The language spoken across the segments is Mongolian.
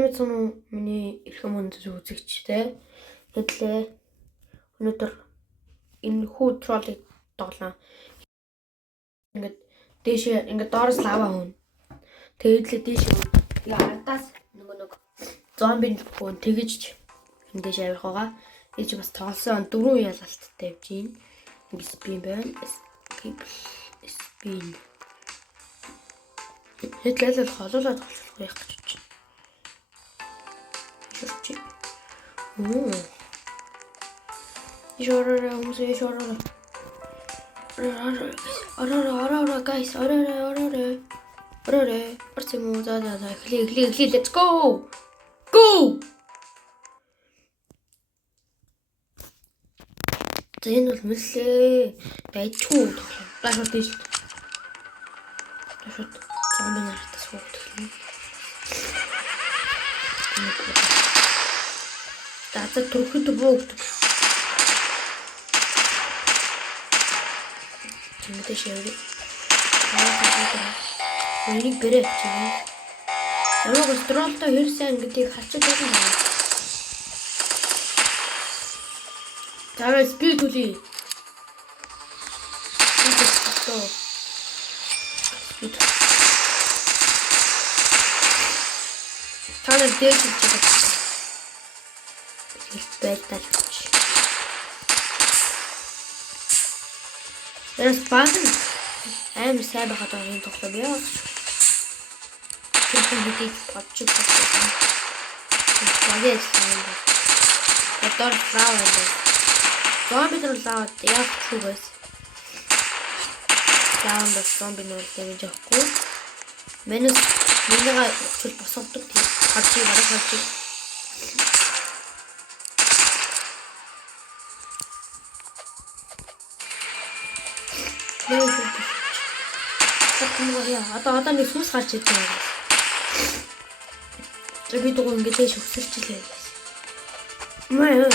Сону миний эрхэм өндөс үзэгчтэй хэдлээ. Өнөөдөр энэ хүү троллыг тоглоно. Ингээд дээшээ ингээд доороос лава хүн. Тэгээд л дээшээ ардаас нэг зомби нөхөн тэгэж энэ дээш авих байгаа. Би ч бас тоглосон 4 ялгалттай явж гин. Ингээд спин байна. Спин. Хэдлээ л холуулаад тоглох байх гэж байна. Ишорора мусе ишорора. Орора guys. Орора. Орцему за. Хли let's go. Go. Зэн бол мэлээ. Дайчгүй. Дашууд тийш. Дашууд зомби нартай суугаад эхэлнэ. За түрхэд бөгд. Тэмдээ шиврээ. Энийг бэрээ чигээ. Ямар стролтой хэрсэн гэдгийг харчаад байна. Тараа спид үли. Тараа дээш чигээ. Бэлтэж. Яс баасан амар сайн байхад энэ тоглоом яа. Тэрхэн хэдий бодчих байна. Багэж сайн. Ятор лаваа. Зомбидэр лаваад яг чугаас. Лаванд зомби нөр дэмэж авахгүй. Минус минийга чул босгодог тийм. Хавчиг барах хавчиг. Одоо нэг сүнс гарч ирж байна. Би дугуй ингэж шүхсэлчлээ. Маа.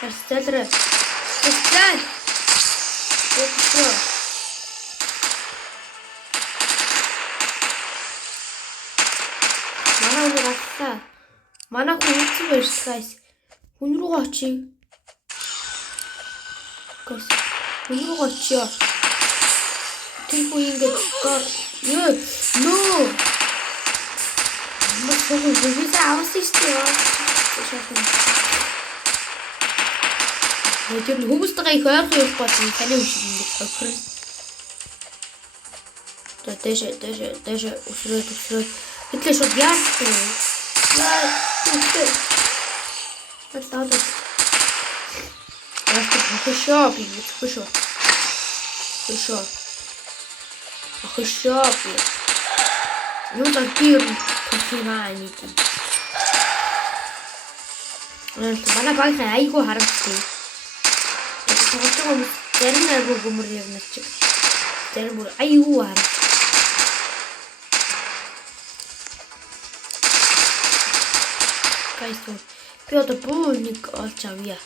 Тэстэтрэ. Манай хүн үгүй байж guys. Хүн рүү очив. Guys. Хүн рүү очив. Тэр хүн ингэж ёо. No. Мас бүгд авсан шүү дээ. Тэр хүмүүстэйгээ их ойрхон явах болсон. Таны шиг ингэж тохирно. Дэш өсрөөд. Хэтлээ шууд яасан. That's all. Хорошо. Ну так пир кофеваний. Манай баг айгу харамсдаг. Тоглож зарим айгу гүмэр явна чи. Зарим бүр айгу харам. Гайс би одоо буу нэг олж авъя.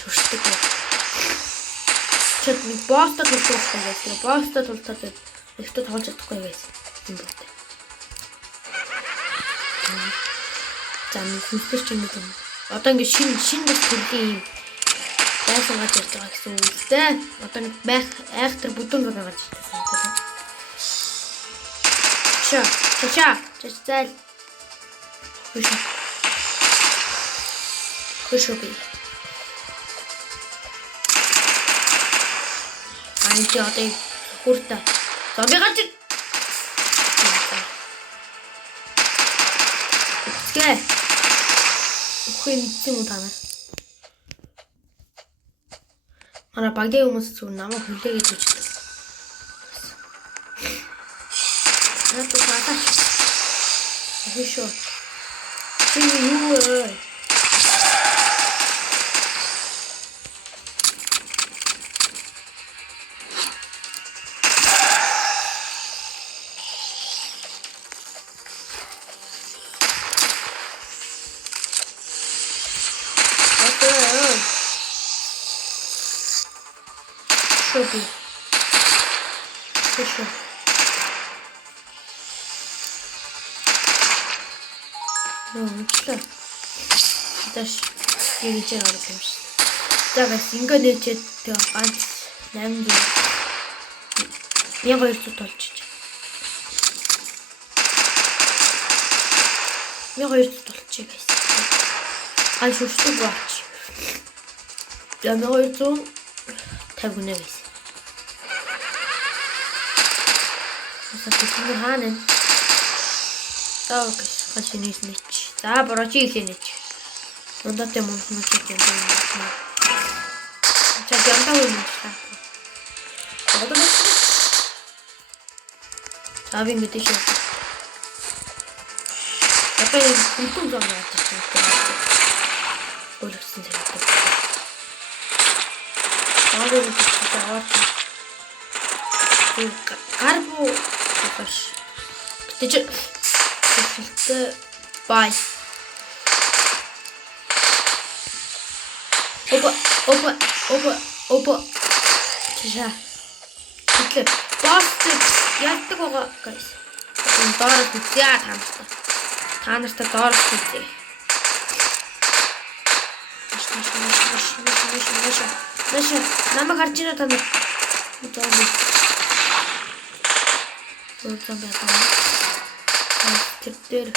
Шүршдэг. Чад нэг боостод тулах гэсэн. Боостод тултаад ихтэй тоолж чадахгүй байсан. юм байна. За мэдээ ч юм уу. Одоо ингэ шин бас төрлийн юм байсан гаж ирж байгаа гэсэн үг л дээ. Одоо нэг байх айхтар бүдүүн байгаа гэж хэлсэн. Чачаал. Хөшөби. Анти одоо хүртэ. Зомби гарч ир. Гэ. Ухын мэдсэн юм тана. Ана багийн хүмүүс зүг намайг хүлээ гэж үздэг. Нато хата. Хэшо. Чи юу вэ? Shobi. Тэшээ. Нуучлаа. Тэш ингэж орох юм шиг. За гайс ингээ нээчээд тэгээ ганц 8 гээ. 1200 толчиж. 1200 толчих гайс. Ай шүршдэг баач. За 1250 гүнэ гайс. Сасаа хаана вэ? Таа гайс хашинис нэч. За борочи илэнэч. Ондотой мөн хүмүүс юм. За ямтаа юм байна. Одоо Авин гэдэг шиг. Одоо энэ хүнхэн зам яадаг юм бэ? Өөрөсөн зэрэг. Авин гэдэг аваад. Гарбу гэж. Тэгэж бай. Опа. Чиша. Тэглээ. Босс яадаг байгаа guys. Энэ доороо үзье таамагтай. Та нартай доороо үзье. Маш намайг харж байна та нар. Зам байна. Тэр дээр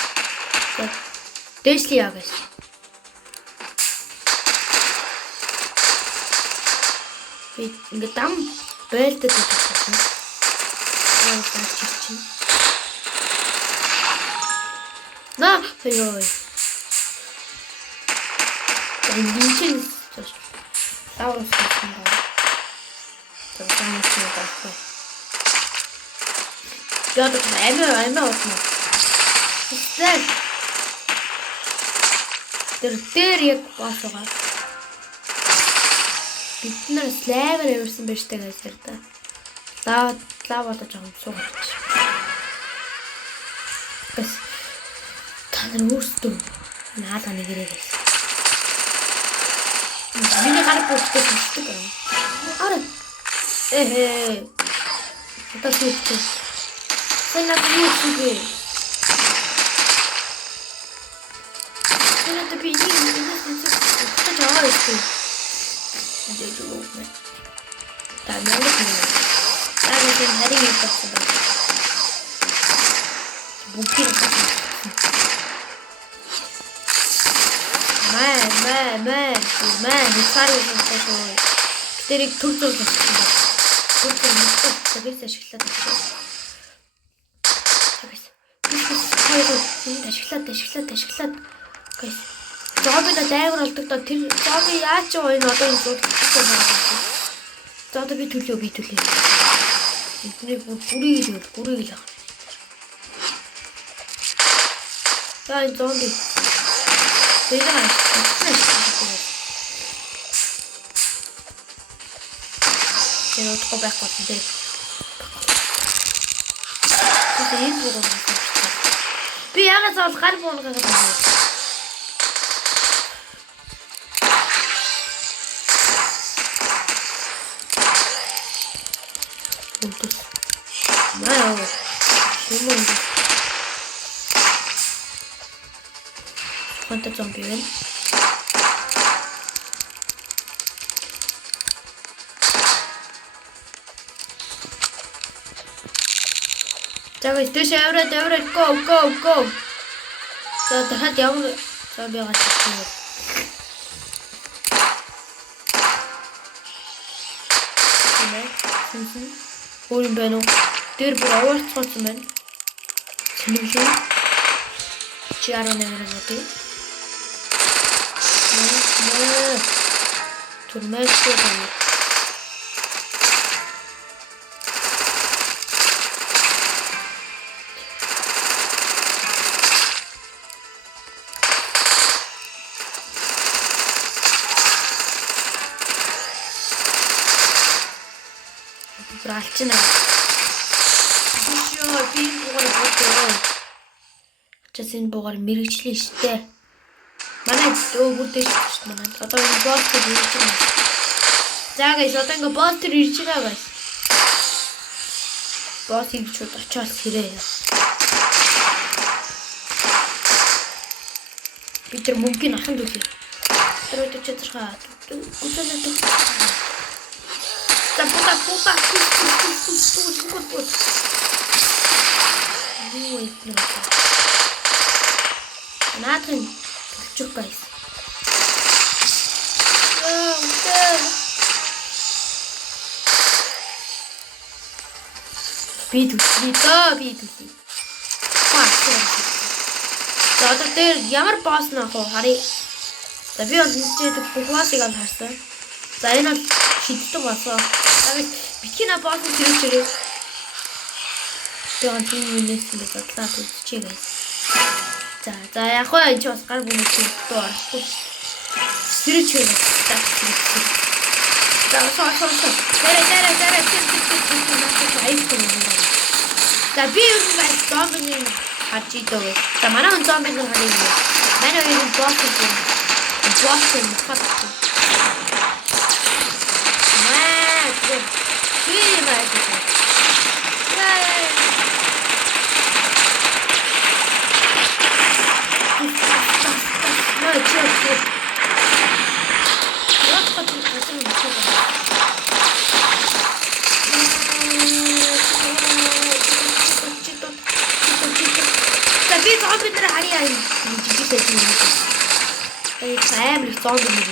дэслий яа guys. Би ингээ дам байлтад байсан. На, ёо. Эндинчэн таурс гэсэн байна. Тэгвэл байна. Яадаг амиа утна. Тэсээ. Тэр яг босоо. Бид нар слайвер явуулсан байж таа гэсэн та. Лава одоо жоохон суугач. Бас та нар өөрсдөө наалга нэгэрээ гэсэн. Миний гар бүхтэй болчихдог юм. Ара. Одоо тийм. Сэнэт юучихгүй. Сэнэт би энэ жаагүй. Дэжлээ. Тамаа. Аагийн харин явсан байна. Бүгдийг маа хисаарыг хийсэн. Тэрийг төр болсон. Төр мөстөд цагаас ашиглаад байна. Ашиглаад. Гайс. Зобида дайвар болдог доо тэр зоби яаж ч ойн одоо энэ зүйл хийсэн байна. За одоо би төлөө. Энийг бүрийг л авах. За энэ зомби. Тэрээ. Энэ утга байхгүй дээ. Тэгээд энэ бүгд би ягаад зол гар буунгаа гэдэг юм. Маа. Шимэн. Quanto zombie вэ? Давай, ты давай, go. За дахиад ямар зомби байгаа ч юм. Өөр юм байна уу? Тэр бүр аваарцсан байна. Сэнэглээ. Чи 18 минут. Турмэштэй байна. Бралчна. Бишөө би бугаар бодлоо. Ачасын бугаар мэрэгчлээ штэ. Манай өвөрдөө шүү дээ манай. Одоо энэ босс ирж байна. За guys, одоо ингээ босс ирж байгаа guys. босс игчүүд очоод сэрээ. Би тэр мөнгөний ахын дүүлээ. Тэр өдөр чөтөрхөө. Гүтэлээ. Та пупа. Наадын төлчих guys. Би төлөе. За одоо дээр ямар босс нах вэ? Харъя. За би бол энэ бухлаасыг ал харсан. За энэ бол шиддэг босоо. Бикина босс хэрэгжирээ. Тэгээд энэ юунээс л бодлоо үзчихье guys. За яг хоо энэ ч бас гар бүмэлтэй орхгүй. Сэрчээ. За соо. Тэрэ. За би юу вэ? Зомбиг харж идөө. За манай хүн зомбиг нь харъя. Манай хоёр босс фат. Би зомби дээр харьяа юм жижигтэй юм. Амар их зомби юм.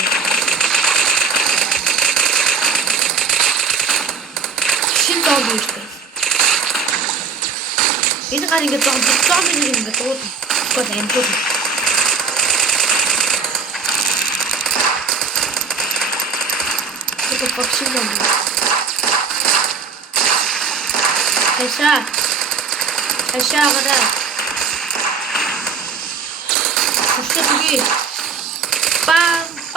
Шин зомби юм. Энэ гар ингэ зомби нэг ингэ дууд. Гол амтууд. Это вообще зомби. Аша гада. Что-то Бам.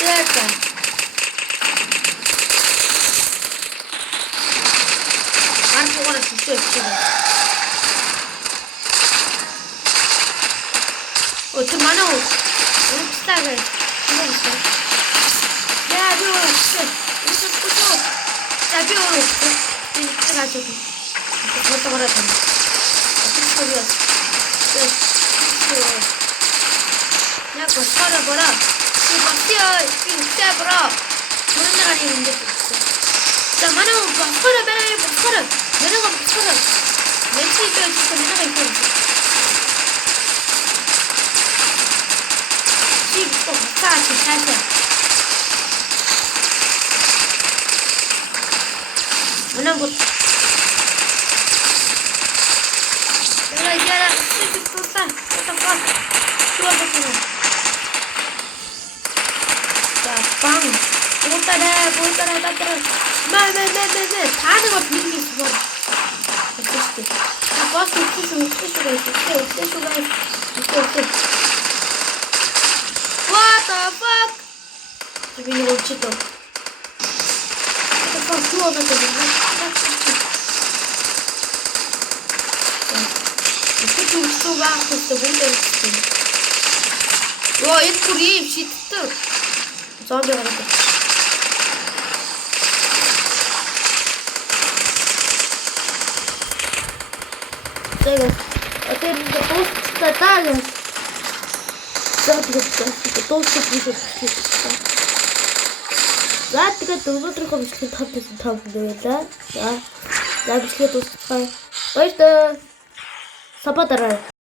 Это. Арпугора сушет. О, ты манау. Устагай. Я думаю, Забил. Ты начал. Вот обратно. Я скоро бора. Ты бахтия, ты бора. Можно ли не? Да, мана скоро бери, скоро. 내려가 скоро. 멘트 있어요, 진짜 내려가 있어요. 지금 같이 살자. Menang gue. Jalan. Susah. Tepat. Keluar ke sini. Gampang. Putar terus. Mal. Tahan kok begini semua. Pasti. Apa guys. What the fuck? Tapi ini lucu tuh. Keluar ke sini. Суга хөстө бүндээ үстэй. Оо энэ бүрийн шиддэг. Зомби гараад. Тэгээ. Одоо энэ дуустал таа. За тэгээд өнөөдрийнхөө бичлэгийг тавьсан байлаа. За бичлэгээ дуусгая. Баярлалаа. Сапа дараа.